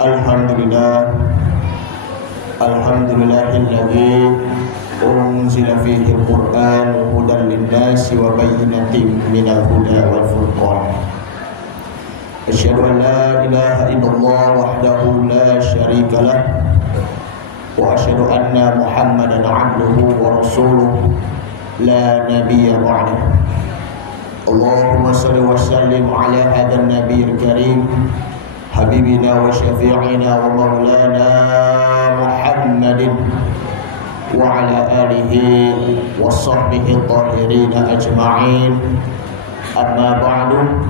Alhamdulillah, alhamdulillahilladzi unzila fihi al-Qur'an hudan lin-nasi wa bayyinatin minal huda wal furqan. Asyhadu an la ilaha illallah wahdahu la syarika lah wa asyhadu anna Muhammadan 'abduhu wa rasuluh la nabiyya ba'dahu. Allahumma shalli wa sallim ala hadzal nabiyil karim habibina wa syafi'ina wa maulana Muhammadin wa ala alihi wa sahbihi tahirin ajma'in. Amma ba'du,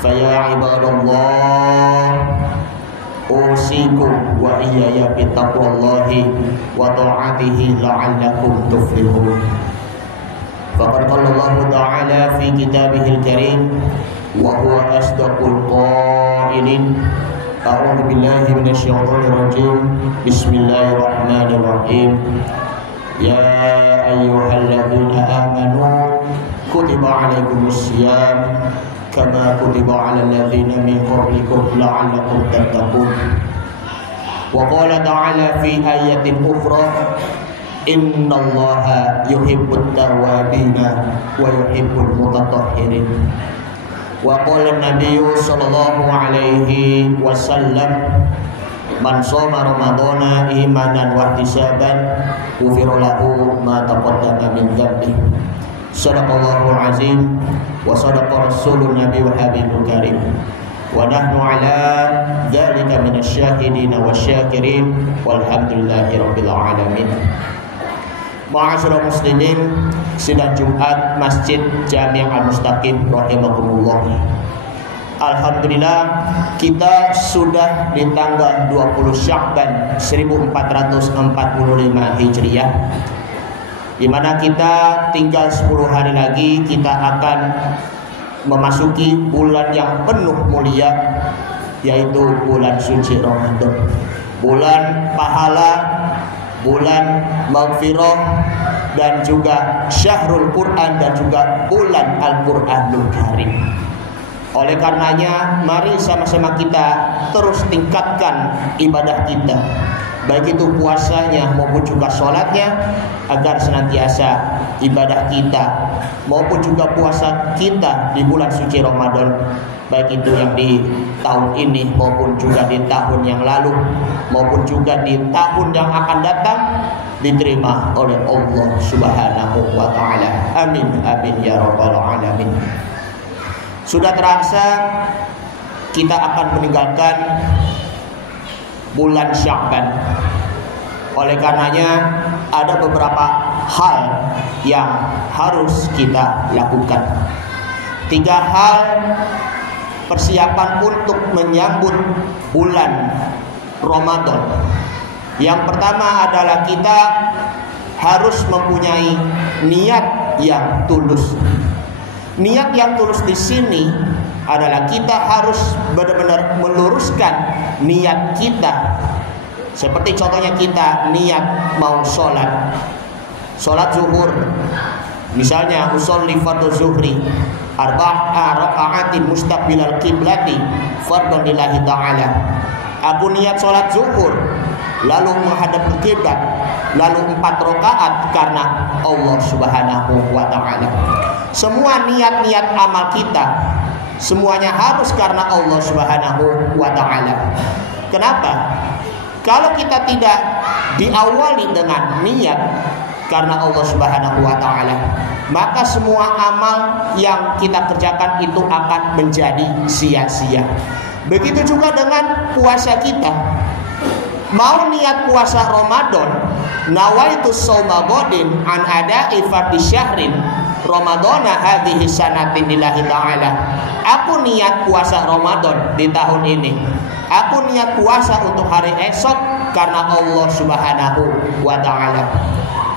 faya ibadallah, usikum wa iyaya bittaqwallahi wa ta'atihi la'allakum tuflihun. Faqad qala Allah ta'ala fi kitabihil karim wa huwa asdaqul qailin. A'udzu billahi minasyaitonir rajim. Bismillahirrahmanirrahim. Ya ayyuhalladzina amanu kutiba 'alaikumusiyam kama kutiba 'alal ladzina min qablikum la'allakum tattaqun. Wa qala ta'ala fi ayatin ukhra, innallaha yuhibbut tawwabina wa yuhibbul mutatahhirin. Wa qala an-nabiyyu sallallahu alaihi wasallam, man shoma ramadhana imanan wa ihtisaban ghufira lahu ma taqaddama min dhanbi. Shadaqallahu azim wa shadaqa rasulun nabiy wa habibul karim. Wa nahnu ala dzalika minasyahidin wasyakirin walhamdulillahi rabbil alamin. Ma'asyiral muslimin, sidang Jumat Masjid Jami' Al-Mustaqim rahimakumullah. Alhamdulillah, kita sudah di tanggal 20 Sya'ban 1445 Hijriah, di mana kita tinggal 10 hari lagi kita akan memasuki bulan yang penuh mulia, yaitu bulan suci Ramadan, bulan pahala, bulan maghfirah, dan juga syahrul Quran, dan juga bulan Al-Quranul Karim. Oleh karenanya, mari sama-sama kita terus tingkatkan ibadah kita, baik itu puasanya maupun juga sholatnya, agar senantiasa ibadah kita maupun juga puasa kita di bulan suci Ramadan, baik itu yang di tahun ini maupun juga di tahun yang lalu maupun juga di tahun yang akan datang, diterima oleh Allah Subhanahu wa ta'ala. Amin amin ya rabbal alamin. Sudah terasa kita akan meninggalkan bulan Sya'ban. Oleh karenanya ada beberapa hal yang harus kita lakukan. 3 hal persiapan untuk menyambut bulan Ramadan. Yang pertama adalah kita harus mempunyai niat yang tulus. Niat yang tulus di sini adalah kita harus benar-benar meluruskan niat kita. Seperti contohnya kita niat mau sholat zuhur, misalnya usolli fardhu zuhri arba'a raka'atin mustaqbilal qiblati fardhan lillahi ta'ala. Aku niat sholat zuhur lalu menghadap ke kiblat, lalu 4 rakaat karena Allah Subhanahu wa ta'ala. Semua niat-niat amal kita semuanya harus karena Allah Subhanahu wa ta'ala. Kenapa? Kalau kita tidak diawali dengan niat karena Allah Subhanahu wa ta'ala, maka semua amal yang kita kerjakan itu akan menjadi sia-sia. Begitu juga dengan puasa kita. Mau niat puasa Ramadan, nawaitu shauma ghadin an ada'i fardhi syahrin Ramadana hadhihi sanatin lillahi ta'ala. Aku niat puasa Ramadan di tahun ini. Aku niat puasa untuk hari esok karena Allah Subhanahu wa ta'ala.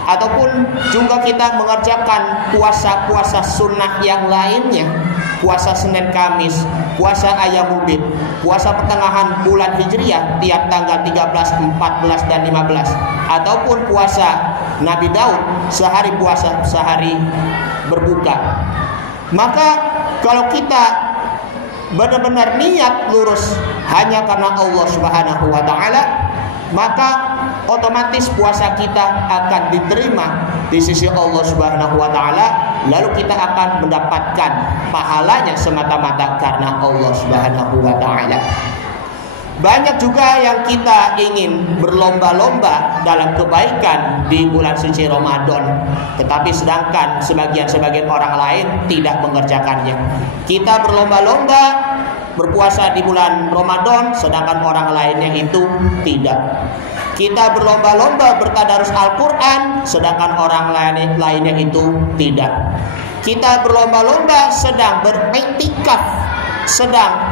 Ataupun juga kita mengerjakan puasa-puasa sunnah yang lainnya, puasa Senin Kamis, puasa Ayyamul Bid, puasa pertengahan bulan Hijriah tiap tanggal 13, 14 dan 15, ataupun puasa Nabi Daud sehari puasa sehari berbuka. Maka kalau kita benar-benar niat lurus hanya karena Allah Subhanahu wa taala, maka otomatis puasa kita akan diterima di sisi Allah Subhanahu wa taala, lalu kita akan mendapatkan pahalanya semata-mata karena Allah Subhanahu wa taala. Banyak juga yang kita ingin berlomba-lomba dalam kebaikan di bulan suci Ramadan, tetapi sedangkan sebagian orang lain tidak mengerjakannya. Kita berlomba-lomba berpuasa di bulan Ramadan, sedangkan orang lainnya itu tidak. Kita berlomba-lomba bertadarus Al-Quran, sedangkan orang lainnya itu tidak. Kita berlomba-lomba sedang beriktikaf, sedang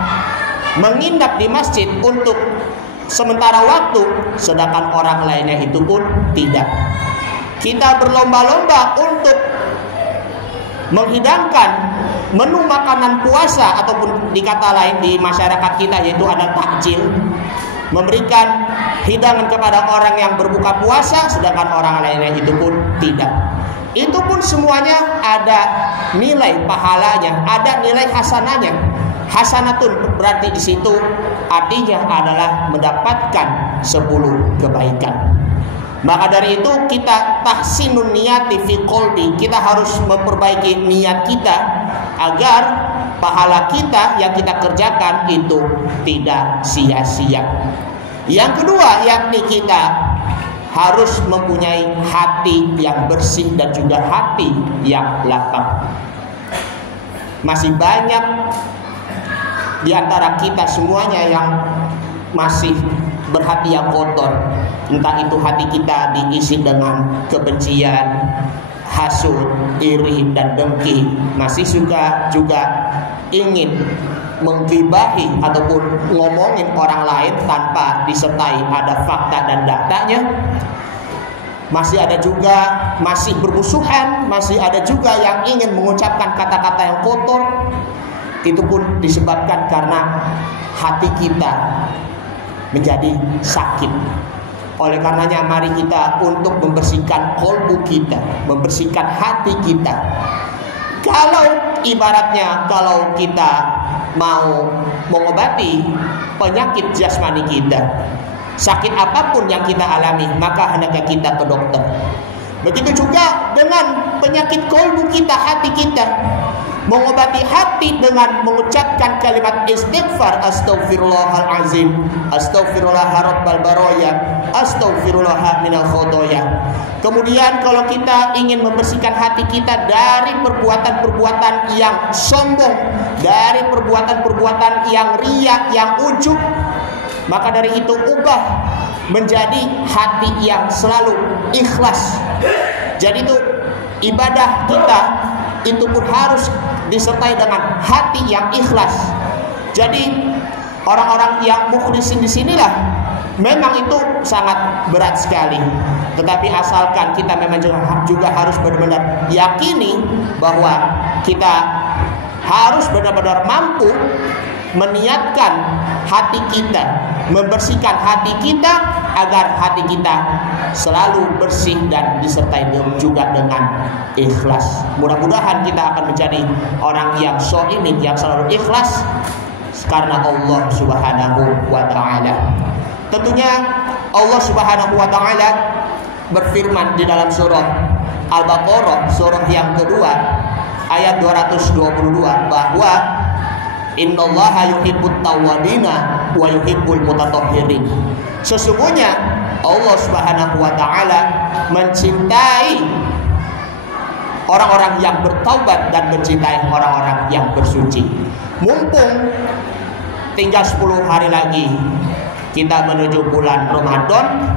menginap di masjid untuk sementara waktu, sedangkan orang lainnya itu pun tidak. Kita berlomba-lomba untuk menghidangkan menu makanan puasa, ataupun dikata lain di masyarakat kita yaitu ada takjil, memberikan hidangan kepada orang yang berbuka puasa, sedangkan orang lainnya itu pun tidak. Itu pun semuanya ada nilai pahalanya, ada nilai hasanahnya. Hasanatun berarti di situ artinya adalah mendapatkan 10 kebaikan. Maka dari itu kita tahsinun niyati fi qalbi, kita harus memperbaiki niat kita agar pahala kita yang kita kerjakan itu tidak sia-sia. Yang kedua, yakni kita harus mempunyai hati yang bersih dan juga hati yang lapang. Masih banyak di antara kita semuanya yang masih berhati yang kotor. Entah itu hati kita diisi dengan kebencian, hasud, iri, dan dengki. Masih juga ingin menggibahi ataupun ngomongin orang lain tanpa disertai ada fakta dan datanya. Masih ada juga masih bermusuhan, masih ada juga yang ingin mengucapkan kata-kata yang kotor. Itu pun disebabkan karena hati kita menjadi sakit. Oleh karenanya mari kita untuk membersihkan kolbu kita, membersihkan hati kita. Kalau ibaratnya kalau kita mau mengobati penyakit jasmani kita, sakit apapun yang kita alami, maka hendaknya kita ke dokter. Begitu juga dengan penyakit kolbu kita, hati kita. Mengobati hati dengan mengucapkan kalimat istighfar, astaghfirullahalazim, astaghfirullah rabbal baraya, astaghfirullah minal khotoya. Kemudian kalau kita ingin membersihkan hati kita dari perbuatan-perbuatan yang sombong, dari perbuatan-perbuatan yang riya, yang ujub, maka dari itu ubah menjadi hati yang selalu ikhlas. Jadi itu ibadah kita itu pun harus disertai dengan hati yang ikhlas. Jadi orang-orang yang mukhlisin di sinilah memang itu sangat berat sekali. Tetapi asalkan kita memang juga harus benar-benar yakini bahwa kita harus benar-benar mampu meniatkan hati kita, membersihkan hati kita agar hati kita selalu bersih dan disertai juga dengan ikhlas. Mudah-mudahan kita akan menjadi orang yang sholimin, yang selalu ikhlas karena Allah Subhanahu wa taala. Tentunya Allah Subhanahu wa taala berfirman di dalam surah Al-Baqarah, surah yang kedua ayat 222 bahwa innallaha yuhibbut tawwabina wa yuhibbul mutatahhirin. Sesungguhnya Allah Subhanahu wa taala mencintai orang-orang yang bertaubat dan mencintai orang-orang yang bersuci. Mumpung tinggal 10 hari lagi kita menuju bulan Ramadan,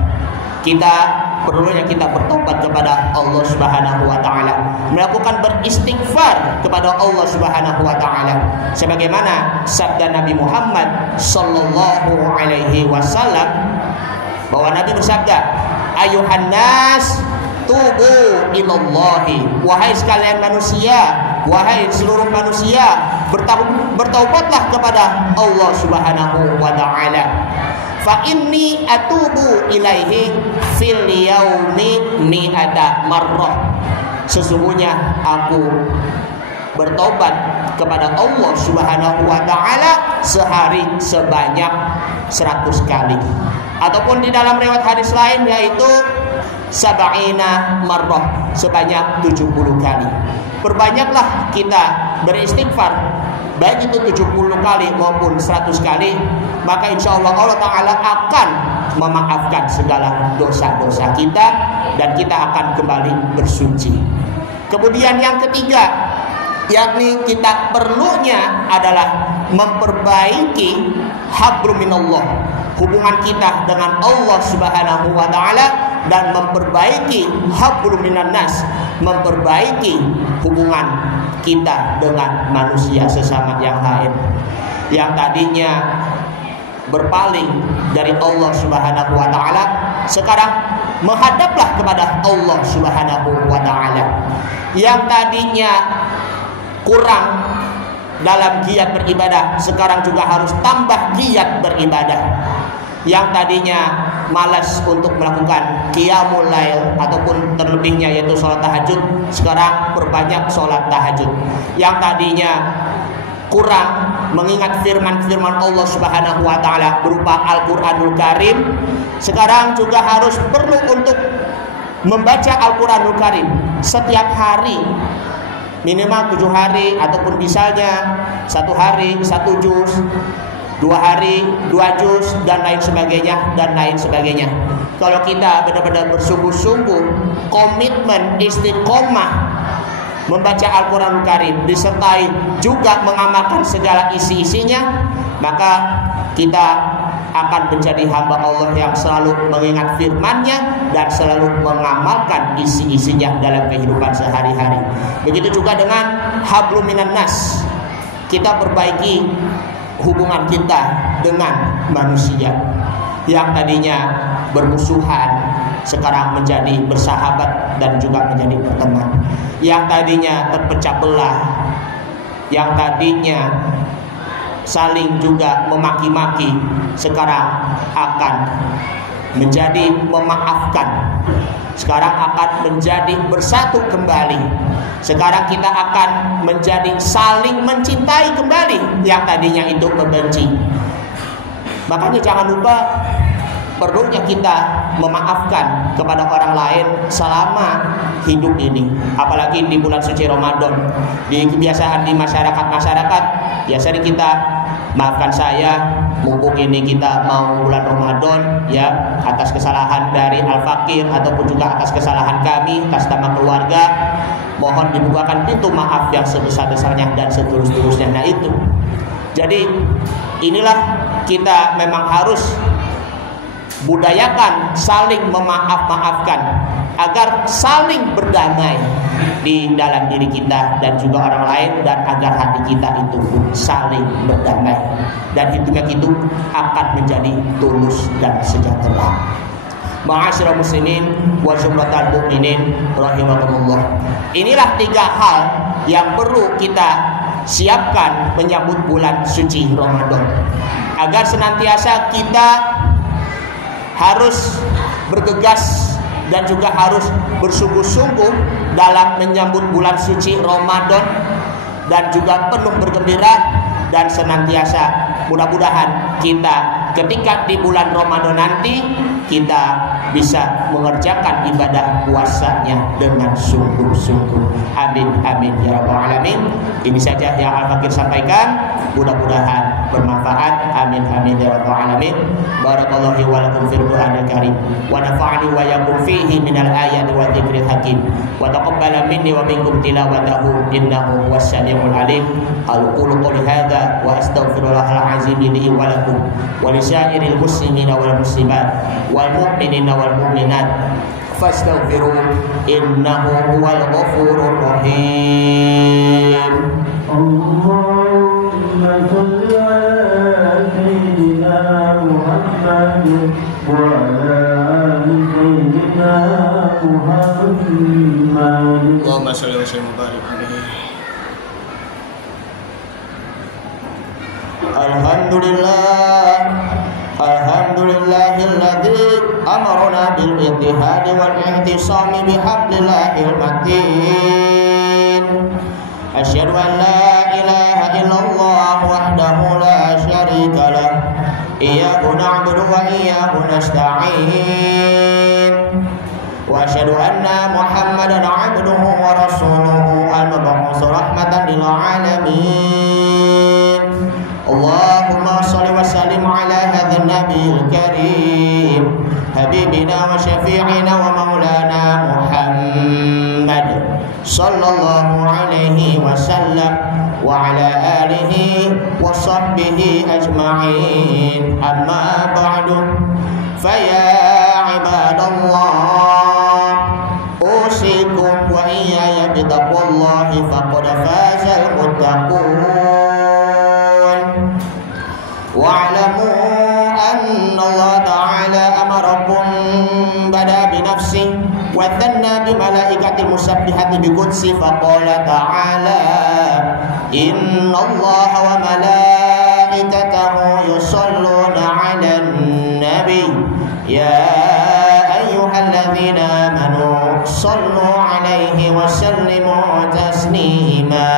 perlunya kita bertobat kepada Allah Subhanahu wa taala, melakukan beristighfar kepada Allah Subhanahu wa taala sebagaimana sabda Nabi Muhammad sallallahu alaihi wasallam bahwa Nabi bersabda, ayuhan nas tubu ilallahi, wahai sekalian manusia, wahai seluruh manusia, bertaubatlah kepada Allah Subhanahu wa taala. Fa inni atubu ilaihi fil yaumi mi'ata marrah. Sesungguhnya aku bertobat kepada Allah Subhanahu wa taala sehari sebanyak 100 kali. Ataupun di dalam riwayat hadis lain yaitu sab'ina marrah, sebanyak 70 kali. Perbanyaklah kita beristighfar, baik itu 70 kali maupun 100 kali, maka insya Allah Allah Ta'ala akan memaafkan segala dosa-dosa kita dan kita akan kembali bersuci. Kemudian yang ketiga, yakni kita perlunya adalah memperbaiki hablum minallah, hubungan kita dengan Allah Subhanahu wa taala, dan memperbaiki hablum minan nas, memperbaiki hubungan kita dengan manusia sesama yang lain yang tadinya berpaling dari Allah Subhanahu wa taala, sekarang menghadaplah kepada Allah Subhanahu wa taala. Yang tadinya kurang dalam giat beribadah, sekarang juga harus tambah giat beribadah. Yang tadinya malas untuk melakukan qiyamul lail ataupun terlebihnya yaitu sholat tahajud, sekarang perbanyak sholat tahajud. Yang tadinya kurang mengingat firman-firman Allah Subhanahu wa taala berupa Al-Qur'anul Karim, sekarang juga harus perlu untuk membaca Al-Qur'anul Karim setiap hari, minimal 7 hari, ataupun misalnya 1 hari 1 juz, 2 hari 2 juz, dan lain sebagainya dan lain sebagainya. Kalau kita benar-benar bersungguh-sungguh, komitmen istiqomah membaca Al-Quranul Karim disertai juga mengamalkan segala isi-isinya, maka kita akan menjadi hamba Allah yang selalu mengingat firman-Nya dan selalu mengamalkan isi-isinya dalam kehidupan sehari-hari. Begitu juga dengan hablum minan nas, kita perbaiki hubungan kita dengan manusia yang tadinya bermusuhan, sekarang menjadi bersahabat dan juga menjadi berteman. Yang tadinya terpecah belah, yang tadinya saling juga memaki-maki, sekarang akan menjadi memaafkan, sekarang akan menjadi bersatu kembali. Sekarang kita akan menjadi saling mencintai kembali yang tadinya itu membenci. Makanya jangan lupa perlunya kita memaafkan kepada orang lain selama hidup ini, apalagi di bulan suci Ramadan. Di kebiasaan di masyarakat ya sering kita maafkan saya, mumpung ini kita mau bulan Ramadan, ya, atas kesalahan dari al-fakir ataupun juga atas kesalahan kami atas nama keluarga, mohon dibukakan pintu maaf yang sebesar-besarnya dan seterus-terusnya. Nah itu, jadi inilah kita memang harus budayakan saling memaaf-maafkan agar saling berdamai di dalam diri kita dan juga orang lain, dan agar hati kita itu saling berdamai dan hidupnya itu akan menjadi tulus dan sejahtera. Ma'asyiral muslimin wa jumlatal mukminin rahimakumullah. Inilah 3 hal yang perlu kita siapkan menyambut bulan suci Ramadan, agar senantiasa kita harus bergegas dan juga harus bersungguh-sungguh dalam menyambut bulan suci Ramadan dan juga penuh bergembira, dan senantiasa mudah-mudahan kita ketika di bulan Ramadan nanti kita bisa mengerjakan ibadah puasanya dengan sungguh-sungguh. Amin amin ya rabbal alamin. Ini saja yang Al-Fakir sampaikan, mudah-mudahan bermanfaat. Amin amin ya rabbal alamin. Barakallahu wa lakum fil Qur'anil karim wa nafa'ani wa yakum fihi minal ayati wa dzikril hakim wa taqabbala minni wa minkum tilawatahu innahu was-sami'ul alim. Aqulu qouli hadza wa astaghfirullahal azim li wa lakum wa lisairil muslimina wal muslimat wal mu'minina wal mu'minat fastaghfiru innahu huwal ghafurur rahim. Allahumma shalli ala sayyidina Muhammad wa ala ali sayyidina Muhammad. Allahumma shalli wa sallim wa barik alaihi. Alhamdulillah, alhamdulillahilladzi amarna bil ittihadi wal ihtisami bihablillahil matin أشهد أن لا إله إلا الله وحده لا شريك له إياه نعبد وإياه نستعين وأشهد أن محمدا عبده ورسوله المبعوث رحمة للعالمين اللهم صل وسلم على هذا النبي الكريم حبيبنا وشفيعنا ومولانا محمد صلى الله عليه وسلم وعلى آله وصحبه أجمعين أما بعد فيا عباد الله أوصيكم وإياي بتقوى الله فقد فاز المتقون واعلموا أن الله تعالى أمركم بدأ بنفسه وثنى بملائكة المسبحة بقدسه فقال تعالى إن الله وملائكته يصلون على النبي يا أيها الذين آمنوا صلوا عليه وسلموا تسليما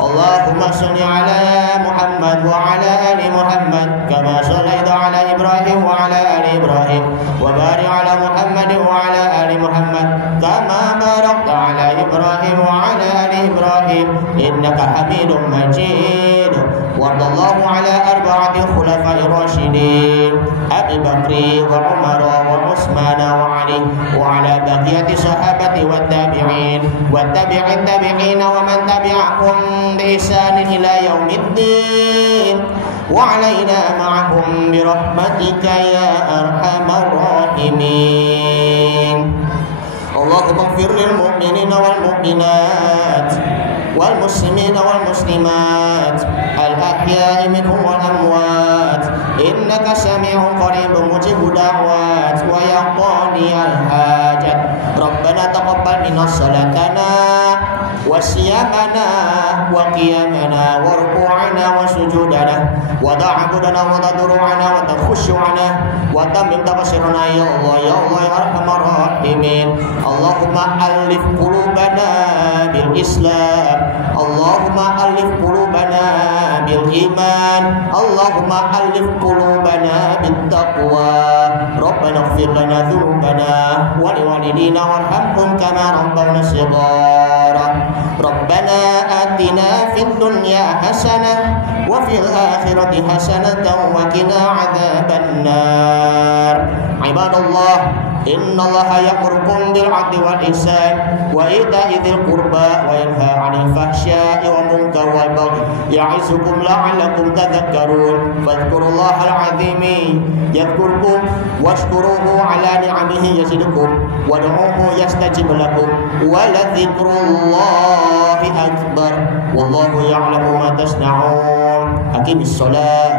اللهم صل على محمد وعلى آل محمد كما صليت على إبراهيم وعلى آل إبراهيم وبارك على محمد وعلى آل محمد كما باركت على إبراهيم وعلى آل إبراهيم إنك حميد مجيد وارض الله على أربعة خلفاء الراشدين أبي بكر وعمر وعثمان وعلي وعلى بقية الصحابة والتابعين والتابع التابعين ومن تبعهم بإحسان إلى يوم الدين وعلينا معهم برحمتك يا أرحم الراحمين اللهم اغفر للمؤمنين والمؤمنات والمسلمين والمسلمات الأحياء منهم والأموات إنك سميع قريب مجيب دعوات ويا قاضي الحاجات ربنا تقبل منا صلاتنا وصيامنا وقيامنا وركوعنا وسجودنا وتعبدنا وتضرعنا وتخشعنا وتمم تبصرنا يا الله يا الله يا أرحم الراحمين اللهم ألف قلوبنا بالإسلام اللهم ألف قلوبنا بالإيمان اللهم ألف قلوبنا بالتقوى ربنا اغفر لنا ذنوبنا ولوالدينا وارحمهم كما ربونا صغارا ربنا آتنا في الدنيا حسنة وفي الآخرة حسنة وقنا عذاب النار عباد الله إن الله يأمركم بالعدل والإحسان وإيتاء ذي القربى وينهى عن الفحشاء والمنكر والبغي يعظكم لعلكم تذكرون فاذكروا الله العظيم يذكركم واشكروه على نعمه يزدكم وادعوه يستجب لكم ولذكر الله أكبر والله يعلم ما تصنعون أقم الصلاة